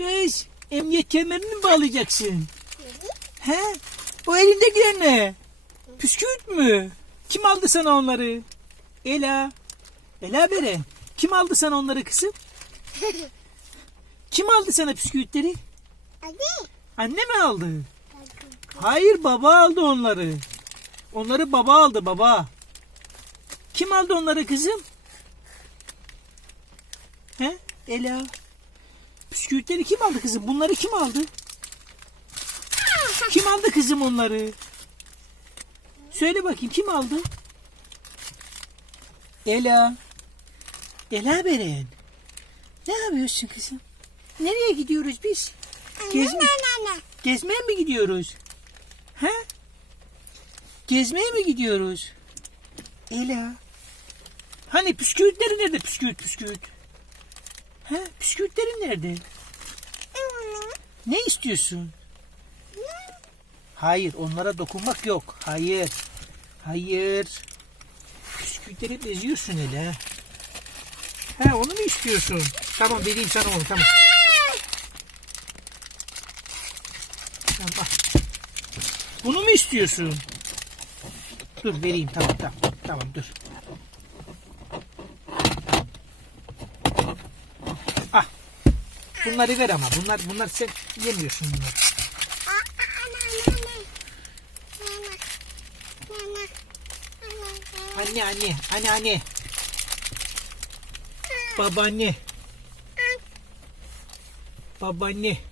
Kız emniyet kemerini mi bağlayacaksın? He? O elindekiler ne? Püsküvit mü? Kim aldı sana onları? Ela. Ela Beren. Kim aldı sana onları kızım? Kim aldı sana püsküvitleri? Hadi. Anne mi aldı? Hayır baba aldı onları. Onları baba aldı baba. Kim aldı onları kızım? He? Ela. Püsküvitleri kim aldı kızım? Bunları kim aldı? Kim aldı kızım onları? Söyle bakayım kim aldı? Ela. Ela Beren. Ne yapıyorsun kızım? Nereye gidiyoruz biz? Gezme. Gezmeye mi gidiyoruz? He? Gezmeye mi gidiyoruz? Ela. Hani püsküvitleri nerede püsküvit püsküvit? He? Püsküvitlerin nerede? Ne istiyorsun? Hayır onlara dokunmak yok. Hayır. Hayır. Püsküvitleri beziyorsun hele. He onu mu istiyorsun? Tamam vereyim sana onu tamam. Bunu mu istiyorsun? Dur vereyim tamam tamam tamam dur. Bunları ver ama bunlar bunlar sen yemiyorsun bunları. Anne anne anne anne. Babaanne. Babaanne.